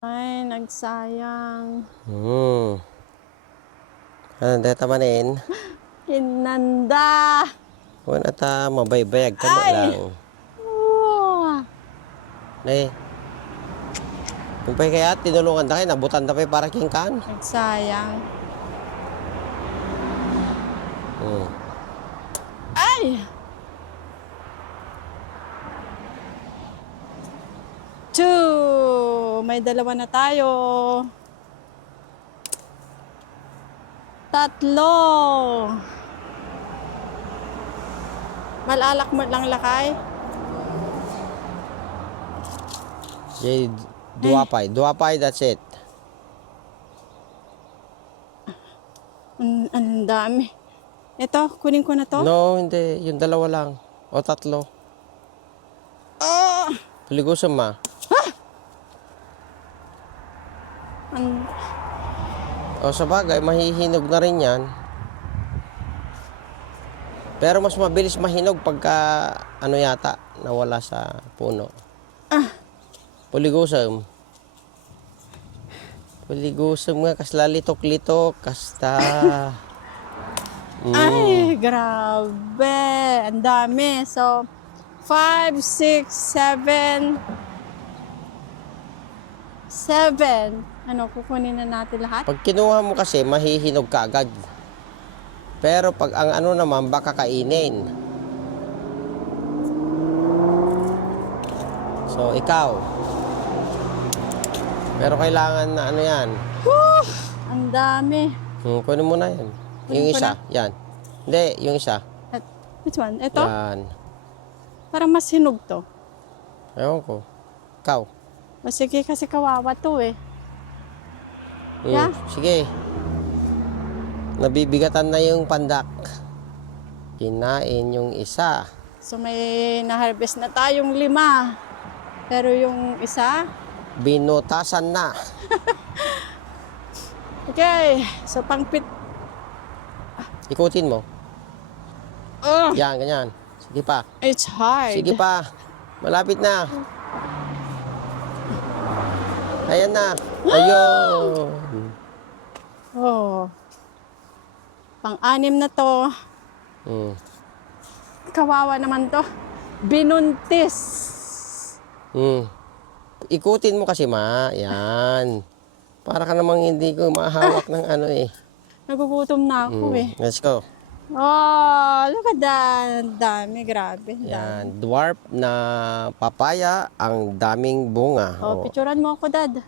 Ay, nagsayang. Ano tamanin? Hinanda. Wala ta mabaybayag ka mo Ay! lang. Oh. Nay. Kung pa kaya tinulungan na kayo, nabutan na pa para kingkan. Nagsayang. Hmm. Ay! Two! May dalawa na tayo. Tatlo! Malalak mo lang lakay. Yay, duwapay, that's it. Ang dami. Ito, kunin ko na to. No, hindi. Yung dalawa lang. O tatlo. Oh! Paligusan ma. Ang... O sa bagay, mahihinog na rin yan. Pero mas mabilis mahinog pagka ano yata, nawala sa puno. Paligusan. Paligusan nga, kasla litok-litok, kasta. Ay, grabe. Ang dami. So, 5, 6, 7. 7. Ano, kukunin na natin lahat? Pag kinuha mo kasi, mahihinog ka agad. Pero pag ang ano naman, baka kainin. So, ikaw. Pero kailangan na ano yan. Whew! Ang dami. Kunin mo na yan. Kunin Yung ko isa, yan. Hindi, yung isa. Which one? Ito? Yan. Parang mas hinog to. Ewan ko. Ikaw. O sige, kasi kawawa to eh. Yeah? Sige. Nabibigatan na yung pandak. Kinain yung isa. So may na-harvest na tayong 5. Pero yung isa, Binutasan na. okay. So pangpit. Ikutin mo. Oh, Yan, ganyan. Sige pa. it's hard. Sige pa. Malapit na. Ayan na. Ayun. Oh. Pang-anim na to. Hmm. Kawawa naman to. Binuntis. Ikutin mo kasi ma. Yan. Para ka namang hindi ko mahawak ng ano eh. Nagugutom na ako eh. Let's go. Oh, look at that. Ang dami, grabe. Ang dami. Yan. Dwarf na papaya. Ang daming bunga. Oh, picturean mo ako, Dad.